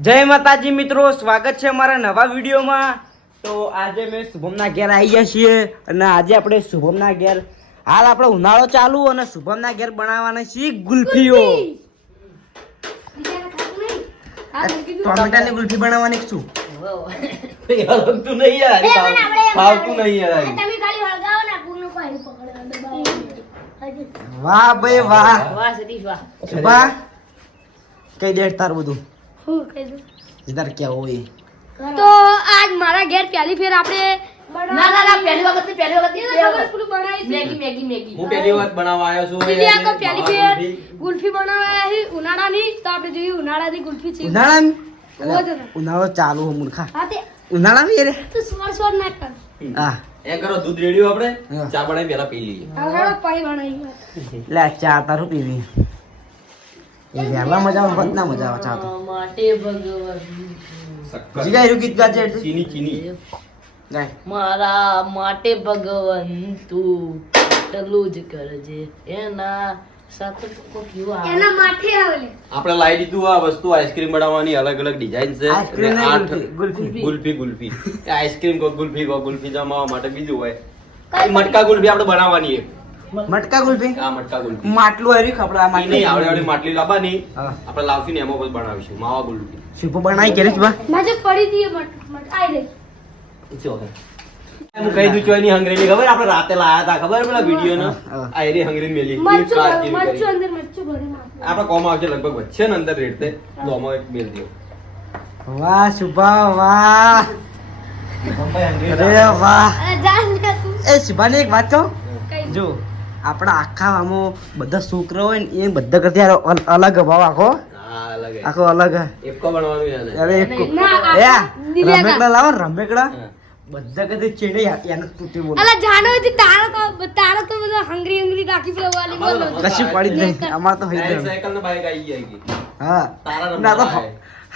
જય માતાજી મિત્રો સ્વાગત છે અમારા નવા વિડીયોમાં. તો આજે મેં શુભમના ઘેર આવી ગયા છીએ અને આજે આપણે શુભમના ઘેર હાલ આપણે ઉનાળો ચાલુ અને શુભમના ઘેર બનાવવાના છીએ ગુલ્ફીઓ. ટોમેટાની ગુલ્ફી બનાવવાની છું હલતું નહીં યાર ફાવતું નહીં યાર. તમે ખાલી હળગાવો ને પૂરનું પાણી પકડવા દબાવો. વાહ ભાઈ વાહ. વાહ સતીશ વાહ. શુભા કઈ દે તાર બધું. હું કહી ઇધર ક્યાં હોય? તો આજ મારા ઘેર પહેલી ફેર આપણે ના ના ના પહેલી વખત નહીં પહેલી વખત નહીં, ખબર પેલું બનાવી મેગી મેગી મેગી. હું પહેલી વખત બનાવવા આવ્યો છું પેલી આ પહેલી ફેર ગુલ્ફી. બનાવવા આવી. ઉનાળાની તો આપણે જોઈએ ઉનાળાની ગુલ્ફી છે. ઉનાળા. ઉનાળો ચાલુ હો મૂર્ખા. હા તે રે? તું સ્વર સ્વર ના કર. હા. એમ કરો દૂધ રેડ્યું આપણે. ચા બનાવી પહેલા પી લઈએ. હળગાડો પાણી બનાવી લે ચા તારું પીવી એ વહેલા મજા આવે વખત ના મજા આવે ચા તો. માટે ભગવાન. શક્કર. જીગા એરું ગીત ગાજે ચીની ચીની. મારા માટે ભગવાન તું ટલું જ કરજે. એના આપણે લાવી દીધું આ વસ્તુ આઈસ્ક્રીમ બનાવવાની અલગ અલગ ડિઝાઇન છે. ગુલ્ફી, ગુલ્ફી. ગુલ્ફી આઈસ્ક્રીમ ગુલ્ફી કો ગુલ્ફી જમાવા માટે બીજું હોય. મટકા ગુલ્ફી આપણે બનાવવાની છે મટકા ગુલ્ફી હા મટકા ગુલ્ફી માટલું હરી ખપડા ઈ નહીં આવડે આવડે માટલી લાવવાની. આપણે લાવશું ને એમાં પછી બનાવીશું. માવા ગુલ્ફી શીપો બનાવી કે બા માજે પડી દીએ મટ મટ આઈ રે. જો હે. હું કહી દઉં એની હંગરેલી ખબર? આપણે રાતે લાયા હતા ખબર? પેલા વીડિયો નો હા. આ એની હંગરેલી મેલી. મરચું મરચું અંદર મરચું ભરી આપણે કોમ આવશે લગભગ વચ્ચે ને અંદર રેડતે તો એક મેલ વાહ શુભા વાહ. અરે વાહ. એ શુભાને એક વાત કહું? જો આપણા આખા આમાં બધા છોકરા હોય ને એ બધા કરતી અલગ ભાવ આખો. હા અલગ હે. આખો અલગ. અરે એક. રમેકડા લાવો રમેકડા. બધા કરતી ચેડે એને તૂટી બોલે. અલા જાનો હતી તારો તો તારો તો બધો હંગરી હંગરી રાખી પેલો વાલી બોલો. કશું પડી જ નહીં. અમાર તો હઈ તારી સાયકલ ને બાઈક આવી ગઈ. હા. તારા ના તો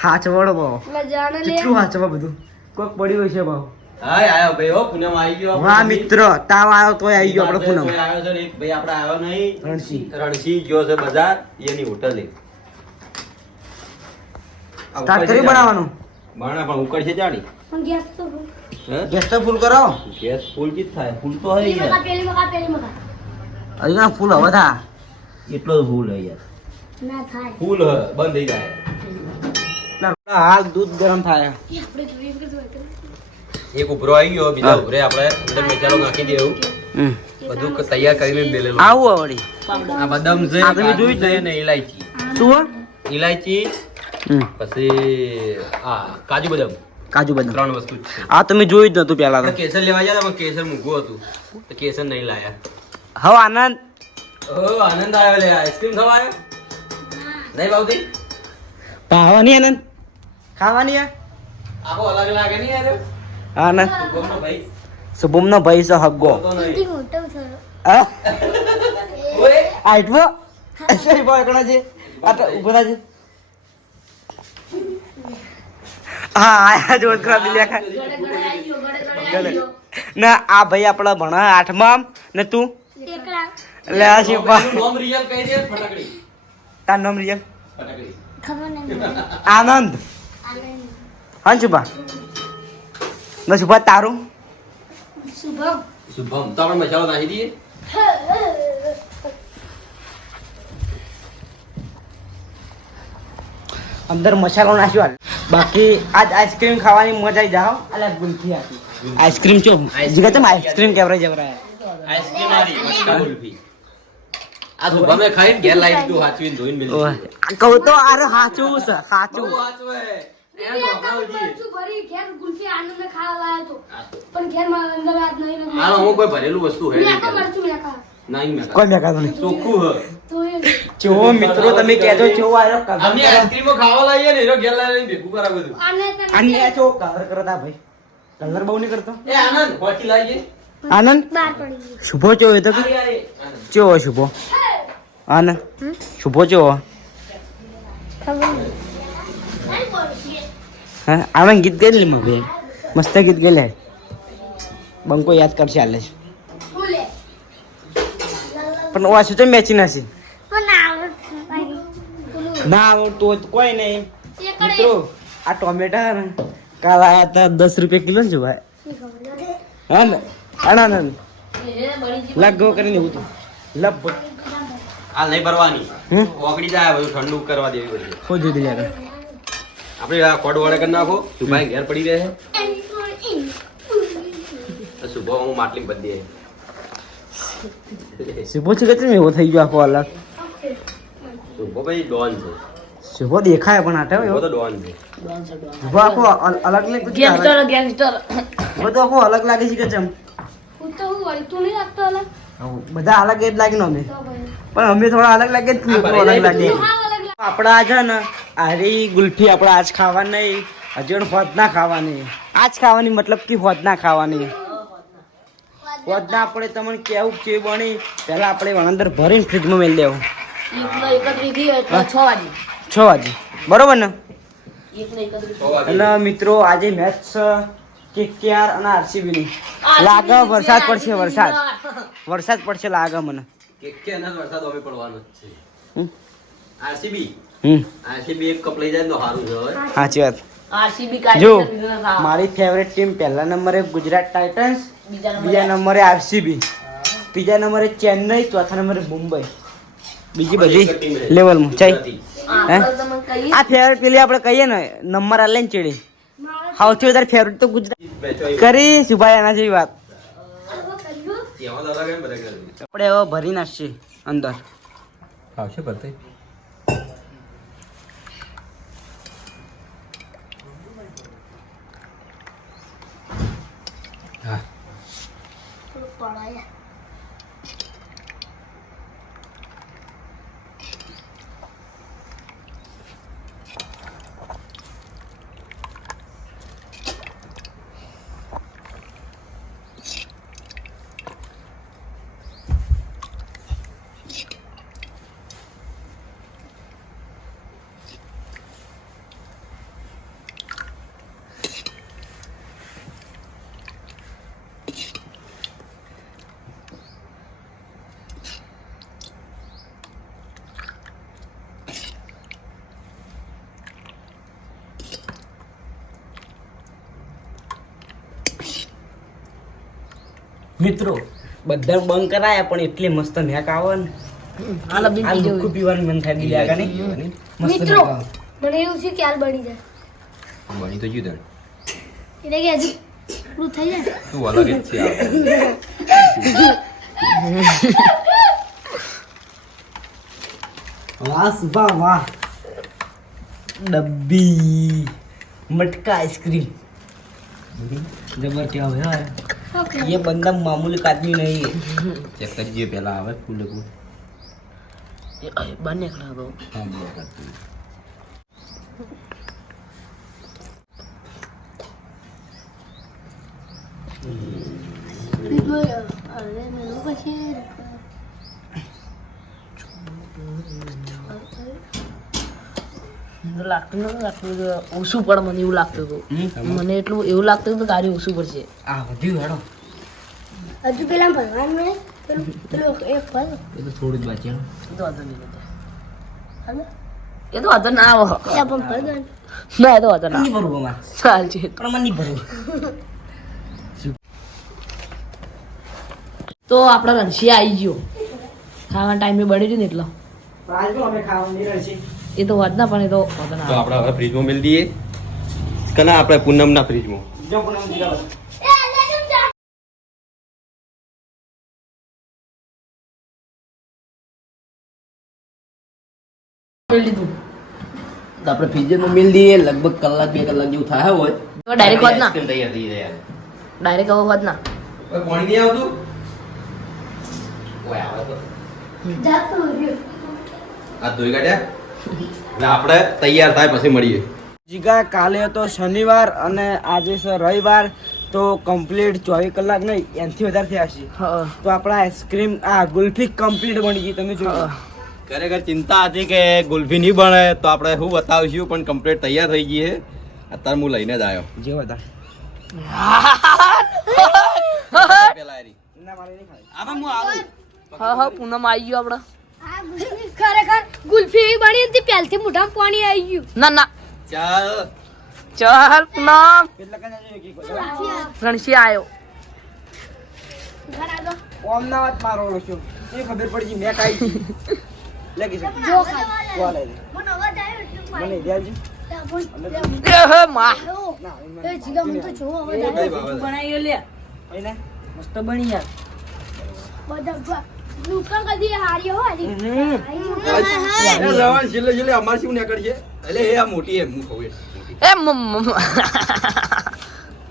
હાચવડો જાનો લે કેટલું હાચવા બધું? કોક પડ્યું હશે ભાવ. હાય આયો ભાઈ હો પૂનમ આવી ગયો. હા મિત્ર તાવ આવ્યો તોય આવી ગયો આપણો પૂનમ. આવ્યો છે ને એક ભાઈ આપણે આવ્યો નહીં. રણસિંહ. રણસિંહ ગયો છે બજાર એની હોટલે. સ્ટાર્ટ કરી બનાવવાનું? બના પણ ઉકળશે જાણી પણ ગેસ તો ગેસ તો ફૂલ કરો. ગેસ ફૂલ જી થાય. ફૂલ તો પેલી ગયા પેલી મકા પેલી મકા ના ફૂલ હવે થા. એટલો ફૂલ હે યાર. ના થાય. ફૂલ હ બંધ થઈ જાય. હાલ દૂધ ગરમ થાય. આપણે જોઈએ કે. એક ઉભરો આવી ગયો બીજા ઉભરે આપણે. અંદર મસાલો નાખી દેવું. બધું તૈયાર કરીને મેલેલું. આવું આવડી આ બદામ છે આ તમે જોયું જ કાજુ છે? ને ઇલાયચી શું ઈલાયચી પછી આ કાજુ બદામ. કાજુ બદામ. ત્રણ વસ્તુ છે. આ તમે જોઈ જ નતું પેલા આપણે કેસર લેવા ગયા પણ કેસર મૂકવું હતું. તો કેસર નહીં લાયા. હવે આનંદ. ઓ આનંદ આવ્યો લે આઈસ્ક્રીમ ખાવા આવ્યો? નહીં ભાવતી? ભાવવાની આનંદ. ખાવાની? આખો અલગ લાગે નહીં યાર. આનંદ ને? ભાઈ શુભમ નો ભાઈ છે હગ્ગો તો નહીં. સૌથી આ સરી ભાઈ છે? આ તો ઊભો હા આયા જો કરા દિલ્યા ખા. ના આ ભાઈ આપણા ભણા આઠમાં. ને તું? લે એટલે આ એનું નામ રિયલ કહી દે ફટાકડી. તાર નામ રિયલ? ફટાકડી. ખબર નહીં. આનંદ. હા શુભા ને શુભા તારું? શુભમ. શુભમ તો આપણે મસાલો નાખી દઈએ? અંદર મસાલો નાખ્યો હાલ. બાકી આજ આઈસ્ક્રીમ ખાવાની મજા આવી જાઓ. અલે ગુલ્ફી હતી આઈસ્ક્રીમ ચો જીગા ચમ આઈસ્ક્રીમ કેવરે જવરા આઈસ્ક્રીમ આરી મસ્કા ગુલફી આ શુભમે ખાઈને ઘેર લાઈટ દીધું હાચવીને ધોઈને મેલી. કહું તો આરે હાચું છે હાચું હાચવે. જો. મિત્રો તમે કહેજો જો આયો કલર અમે આઈસ્ક્રીમો ખાવા લાવીએ ને એનો ઘેર લાવીને ભેગું કરા બધું. આને જો કલર કરતા ભાઈ. કલર બહુ નહીં કરતો. એ આનંદ લાવીએ શુભો ચો એ તો. ચો શુભો? આનંદ? શુભો ચો ખબર હા આમે ગીત ગયેલી લે ભાઈ મસ્ત ગીત ગાઈ લે બંકો યાદ કરશે હાલે છે પણ વાસુ શું મેચી. પેલું ના આવડતું હોય તો કોઈ નહીં. મિત્રો આ ટોમેટા ને કાલ આયા હતા દસ રૂપિયા કિલો ને જો ભાઈ હા ને? હા ના ના લગો કરીને એવું તો. લગભગ. આ નહીં ભરવાની. હમ? ઓગળી જાય બધું ઠંડુ કરવા દેવી પડશે. ખો જોઈ દે. યાર આપણે આ કોડ વાળા કરી નાખો. સુભાઈ ઘેર પડી રહે શુભો હું માટલી બધી શુભો છે કે એવો થઈ ગયો આખો અલગ શુભો ભાઈ ડોન છે. શુભો દેખાય પણ આટે એવો. તો ડોન છે. શુભો આખો અલગ ને ગેંગસ્ટર ગેંગસ્ટર. શુભો તો આખો અલગ લાગે છે કે ચમ? હું તો હું વળી તું નહીં લાગતો અલગ. બધા અલગ જ લાગે ને અમે. પણ અમે થોડા અલગ લાગે જ લાગે અલગ લાગ. આપણા છે ને આરી ગુલ્ફી આપણે આજ ખાવાની હજી હોત ના ખાવાની. આજ ખાવાની મતલબ કે હોત ના ખાવાની. હોત ના આપણે તમને કેવું કે બની? પહેલા આપણે અંદર ભરીને ફ્રીજમાં મેળ દેવું. છ વાગે. છ બરોબર ને? એકનો એકત્રીસ છ વાગે. અને મિત્રો આજે મેચ કેકેઆર અને આરસીબી ની? લાગે વરસાદ પડશે વરસાદ. વરસાદ પડશે લાગે મને. કે કે ના વરસાદ અમે પડવાનો જ છે. આરસીબી? હમ. આરસીબી એક કપ લઈ જાય તો સારું છે સાચી વાત. જો મારી ફેવરેટ ટીમ પહેલા નંબરે ગુજરાત ટાઇટન્સ બીજા નંબરે આરસીબી ત્રીજા નંબરે ચેન્નઈ ચોથા નંબરે મુંબઈ. બીજી બધી. લેવલમાં ચાઈ આ ફેવરેટ પેલી આપણે કહીએ ને નંબર આલે ને ચેડી. સૌથી વધારે ફેવરેટ તો ગુજરાત. કરી સુભાઈ એના જેવી વાત. આપણે હવે ભરી નાખશે અંદર. આવશે ભરતાઈ? હા મિત્રો બધા બંધ કરાયા પણ એટલી મસ્ત મેક આવે ને. આ દુઃખ પીવાનું મન થાય બીજા કાને મિત્રો મને એવું છે કે આલ બની જાય. બની તો જુદા એટલે કે હજી પૂરું થઈ જાય. તું અલગ જ છે વાસ વાહ વાહ ડબ્બી. મટકા આઈસ્ક્રીમ જબર કેવા ભાઈ ये बंदा मामूली का आदमी नहीं है चेक करिए पहला आवे फूल को ये बने खड़ा दो हां बोल करती हूं अरे मैं लोग कैसे તો લાગતું નતું લાગતું ઓછું પડે મને એવું લાગતું હતું. મને એટલું એવું લાગતું હતું કે ગાડી ઓછું પડશે. આ વધ્યું હેડો. હજુ પેલા ભરવાનું નહીં પેલું પેલું એક ભર એ તો થોડું જ બાકી તો વાંધો નહીં એ તો. વાંધો ના આવે. ના એ તો વાંધો ના ભરવું અમારે ચાલ છે. પણ મને નહીં ભરવું. તો આપણે રણસી આવી ગયો. ખાવાના ટાઈમે બની ગયું ને એટલો. અમે ખાવાની રહેશે એ તો વાત ના પણ એ તો તો આપણે હવે ફ્રીજમાં મેળ દઈએ. કના આપણે પૂનમના ફ્રીજમાં. આપણે ફ્રીજમાં મેળ દઈએ લગભગ કલાક બે કલાક જેવું થાય હોય. ડાયરેક્ટ વાત ના. તૈયાર થઈ જાય. ડાયરેક્ટ હવે વાત ના. પાણી નહીં આવતું? ઓય આવે તો. જાતું આ ધોઈ કાઢ્યા? એટલે આપણે તૈયાર થાય પછી મળીએ. જીગા કાલે હતો શનિવાર અને આજે છે રવિવાર તો કમ્પ્લીટ ચોવીસ કલાક નહીં એનાથી વધારે થયા છે. તો આપણા આઈસ્ક્રીમ આ ગુલ્ફી કમ્પ્લીટ બની ગઈ તમે જોયું ખરેખર ચિંતા હતી કે ગુલ્ફી નહીં બને તો આપણે શું બતાવીશું પણ કમ્પ્લીટ તૈયાર થઈ ગઈ છે. અત્યારે હું લઈને જ આવ્યો. જે વધારે પેલા એરી. ના મારે નહીં ખાવી. આ તો હું આવું? હા હા પૂનમ આવી ગયો આપણે. ખરેખર ગુલ્ફી બની હતી પહેલથી મોઢામાં પાણી આવી ગયું. ના ના. ચાલ. ચાલ પૂનમ રણસી આયો. ઓમ ના વાત મારો એ ખબર પડી મેં કાઈ લગી છે. જો કોલ આવી મને અવાજ આવ્યો મને દેજો આવ્યો મસ્ત બની યાર. બધા દુકાન કદી હારી હો છેલ્લે છેલ્લે અમારે શું નીકળ છે? એટલે એ આ મોટી એમ હું કહું એ. મમ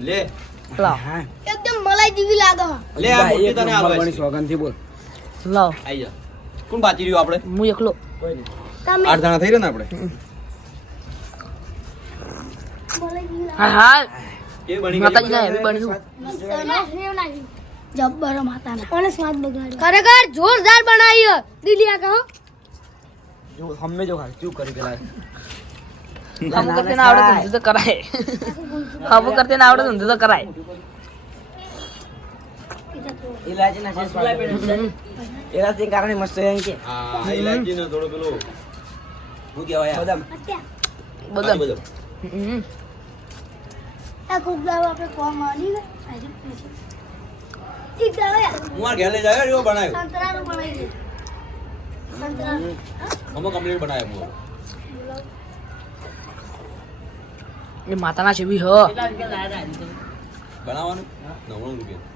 લે. એકદમ મલાઈ જેવી લાગે. લે આ મોટી તને આવે સોગંદથી બોલ. લાવ. આઈ જા. કોણ બાચી રહ્યું આપણે? હું એકલો. કોઈ નહીં. તમે આઠ જણા થઈ રહ્યા ને આપણે? મલાઈ જેવી લાગે. હા હા. એ બની માતાજી ના એવી બની છું જબ્બર માતાના. અને સ્વાદ બગાડ્યો? ખરેખર જોરદાર બનાવી દિલિયા કહો. જો હમે જો ખાલી ચૂપ કરી પેલા. હમ કરતે ના આવડે ધંધો તો કરાય. હમ કરતે ના આવડે ધંધો તો કરાય. ના છે એનાથી કારણે મસ્ત એમ કે. હા ઇલાયચી ને થોડો પેલો શું કહેવાય આ? બદામ. બદમ. બધું. હમ. આ કોક દાવ આપણે કોમ આની આજે પછી. ઠીક દાવ હું ઘેર લઈ જાય એવો બનાવ્યો. સંતરાનું બનાવી દે. સંતરાનું. કમ્પ્લીટ બનાવ્યો એ માતાના છે બી હ. બનાવવાનું? નવ્વાણું રૂપિયા.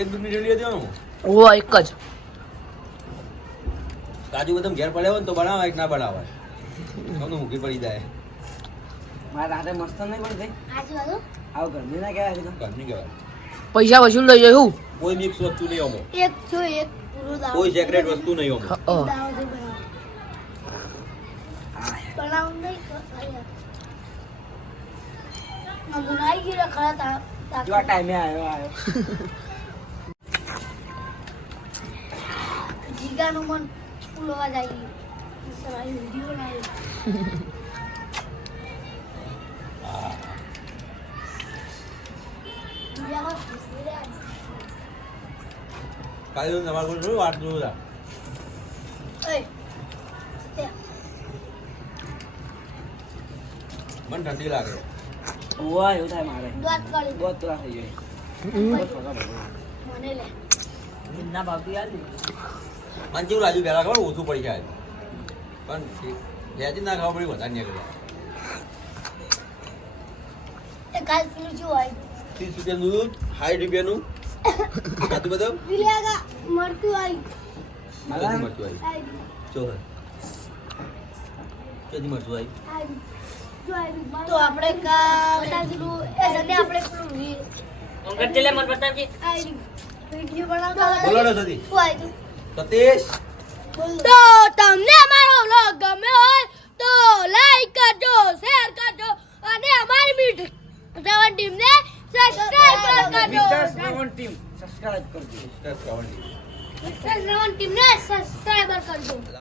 એક દૂધની. ઓ એક જ. કાજુ બદામ ઘેર પડ્યા હોય ને તો બનાવાય કે ના બનાવાય. તમને મૂકી પડી જાય? મારા રાતે મસ્ત નહીં પણ થઈ આવ ગરમી ના કહેવાય કીધું ઘરની કહેવાય. પૈસા વસૂલ લઈ જાય કોઈ મિક્સ વસ્તુ નહીં અમો એક જો એક પૂરો દાવ કોઈ સેક્રેટ વસ્તુ નહીં અમો બનાવ. નહીં આ ગયો ખરા તા જો ટાઈમે આવ્યો આવ્યો જીગાનું મન ફૂલવા જાય. બનાવ્યો કાલે તમારે કોઈ વાત જોયું હતા મને ઠંડી લાગે. ઓવા એવું થાય મારે. દોત કાઢી બહુ ત્રાસ થઈ જાય. મને લે. મને કેવું લાગ્યું પહેલા ખબર ઓછું પડી જાય. પણ લેતી ના ખાવા પડી વધારે નીકળે. એ કાલ પેલું શું હોય? ત્રીસ રૂપિયાનું દૂધ સાઠ રૂપિયાનું. કાજુ બદામ મરતું આવી તો આપણે કાલ બનાવતા. સતી. સતીશ. તમને અમારો વ્લોગ ગમ્યો હોય તો લાઈક કરજો શેર કરજો અને અમારી મીઠ ટીમને સબસ્ક્રાઇબ કરજો ટીમ સબસ્ક્રાઇબ કરજો. સ્ટ્રેસ ખાવાની મિસ્ટર ટીમ ને સબસ્ક્રાઇબર કરજો.